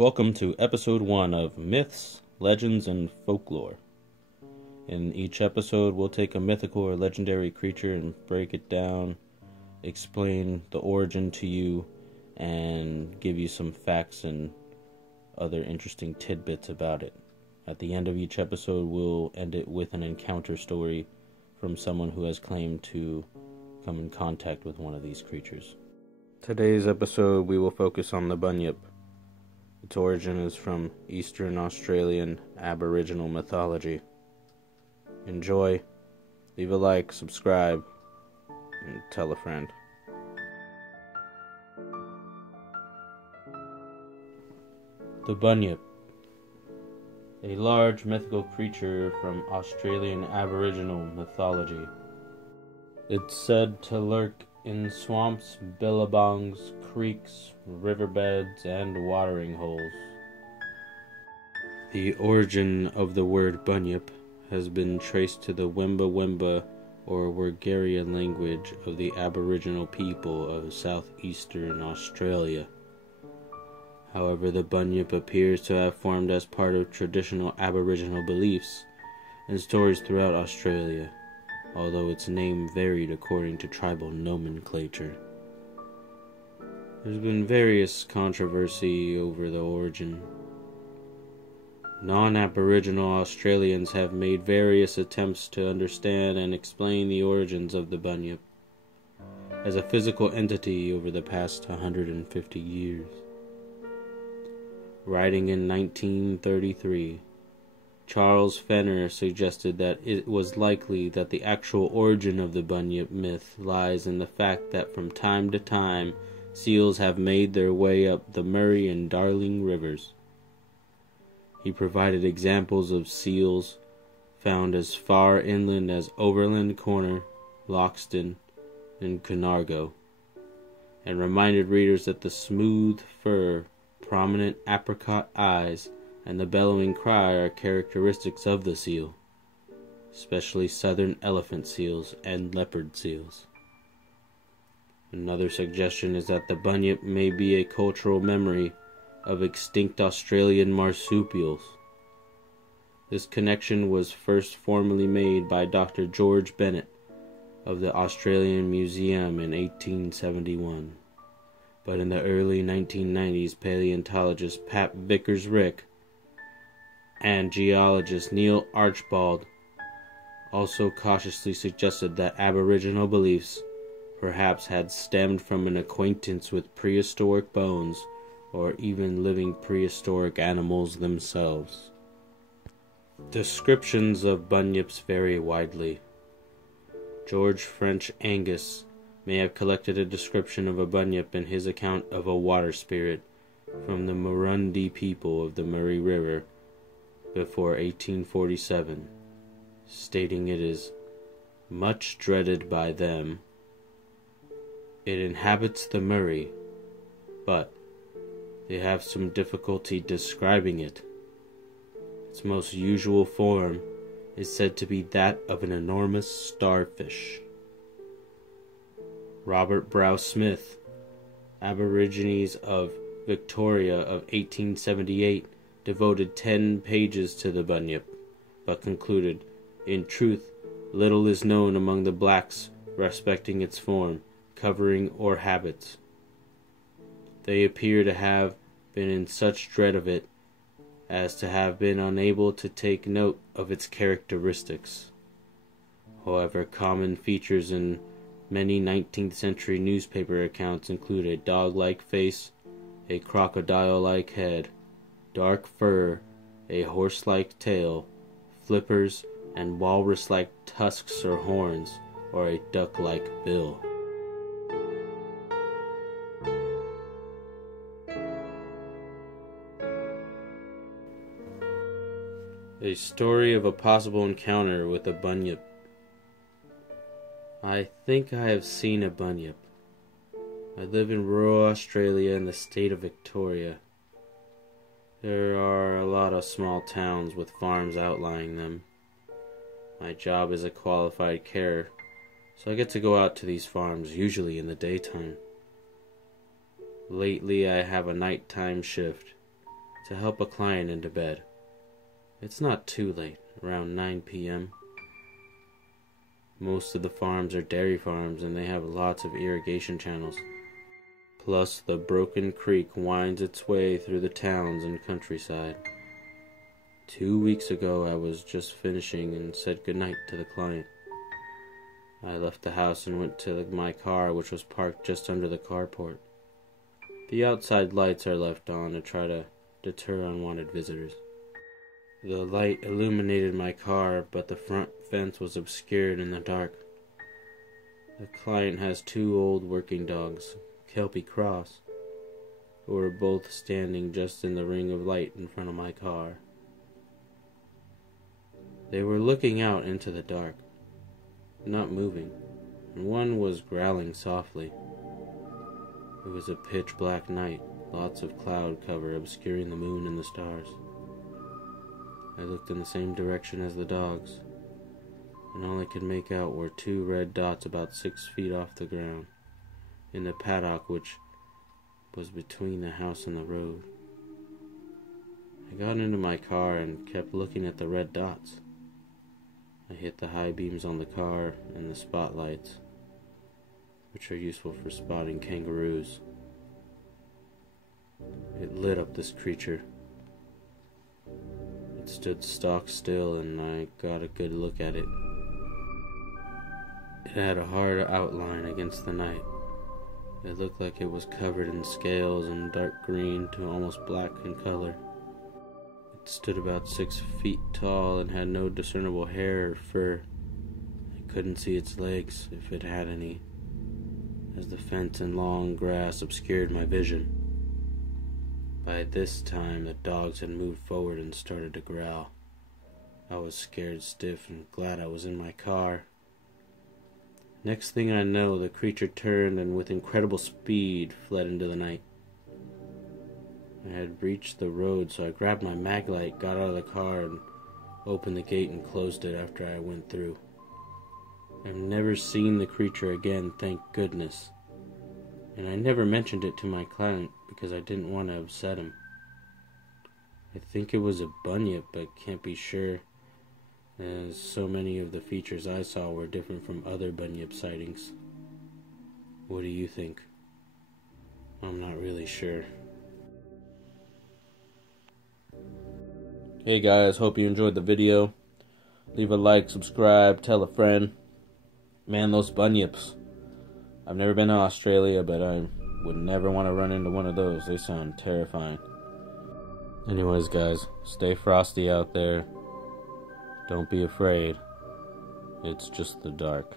Welcome to episode 1 of Myths, Legends, and Folklore. In each episode, we'll take a mythical or legendary creature and break it down, explain the origin to you, and give you some facts and other interesting tidbits about it. At the end of each episode, we'll end it with an encounter story from someone who has claimed to come in contact with one of these creatures. Today's episode, we will focus on the Bunyip. Its origin is from Eastern Australian Aboriginal mythology. Enjoy, leave a like, subscribe, and tell a friend. The Bunyip, a large mythical creature from Australian Aboriginal mythology. It's said to lurk in swamps, billabongs, creeks, riverbeds, and watering holes. The origin of the word Bunyip has been traced to the Wimba Wimba or Wergarian language of the Aboriginal people of southeastern Australia. However, the Bunyip appears to have formed as part of traditional Aboriginal beliefs and stories throughout Australia, although its name varied according to tribal nomenclature. There's been various controversy over the origin. Non-Aboriginal Australians have made various attempts to understand and explain the origins of the Bunyip as a physical entity over the past 150 years. Writing in 1933, Charles Fenner suggested that it was likely that the actual origin of the Bunyip myth lies in the fact that from time to time, seals have made their way up the Murray and Darling rivers. He provided examples of seals found as far inland as Overland Corner, Loxton, and Conargo, and reminded readers that the smooth fur, prominent apricot eyes, and the bellowing cry are characteristics of the seal, especially southern elephant seals and leopard seals. Another suggestion is that the Bunyip may be a cultural memory of extinct Australian marsupials. This connection was first formally made by Dr. George Bennett of the Australian Museum in 1871. But in the early 1990s, paleontologist Pat Vickers-Rick and geologist Neil Archibald also cautiously suggested that Aboriginal beliefs perhaps had stemmed from an acquaintance with prehistoric bones or even living prehistoric animals themselves. Descriptions of Bunyips vary widely. George French Angus may have collected a description of a Bunyip in his account of a water spirit from the Murundi people of the Murray River before 1847, stating it is much dreaded by them. It inhabits the Murray, but they have some difficulty describing it. Its most usual form is said to be that of an enormous starfish. Robert Browse Smith, Aborigines of Victoria of 1878, devoted 10 pages to the Bunyip, but concluded, "In truth, little is known among the blacks respecting its form, covering, or habits. They appear to have been in such dread of it as to have been unable to take note of its characteristics. However, common features in many 19th century newspaper accounts include a dog-like face, a crocodile-like head, dark fur, a horse-like tail, flippers, and walrus-like tusks or horns, or a duck-like bill." A story of a possible encounter with a Bunyip. I think I have seen a Bunyip. I live in rural Australia in the state of Victoria. There are a lot of small towns with farms outlying them. My job is a qualified carer, so I get to go out to these farms, usually in the daytime. Lately I have a nighttime shift, to help a client into bed. It's not too late, around 9 p.m. Most of the farms are dairy farms and they have lots of irrigation channels. Plus, the broken creek winds its way through the towns and countryside. 2 weeks ago, I was just finishing and said goodnight to the client. I left the house and went to my car, which was parked just under the carport. The outside lights are left on to try to deter unwanted visitors. The light illuminated my car, but the front fence was obscured in the dark. The client has 2 old working dogs, Kelpie Cross, who were both standing just in the ring of light in front of my car. They were looking out into the dark, not moving, and one was growling softly. It was a pitch-black night, lots of cloud cover obscuring the moon and the stars. I looked in the same direction as the dogs, and all I could make out were 2 red dots about 6 feet off the ground, in the paddock which was between the house and the road. I got into my car and kept looking at the red dots. I hit the high beams on the car and the spotlights, which are useful for spotting kangaroos. It lit up this creature. It stood stock still and I got a good look at it. It had a hard outline against the night. It looked like it was covered in scales and dark green to almost black in color. It stood about 6 feet tall and had no discernible hair or fur. I couldn't see its legs, if it had any, as the fence and long grass obscured my vision. By this time, the dogs had moved forward and started to growl. I was scared stiff and glad I was in my car. Next thing I know, the creature turned and with incredible speed fled into the night. I had reached the road, so I grabbed my mag light, got out of the car, and opened the gate and closed it after I went through. I've never seen the creature again, thank goodness. And I never mentioned it to my client because I didn't want to upset him. I think it was a bunyip, but can't be sure, as so many of the features I saw were different from other bunyip sightings. What do you think? I'm not really sure. Hey guys, hope you enjoyed the video. Leave a like, subscribe, tell a friend. Man, those bunyips. I've never been to Australia, but I would never want to run into one of those. They sound terrifying. Anyways, guys, stay frosty out there. Don't be afraid. It's just the dark.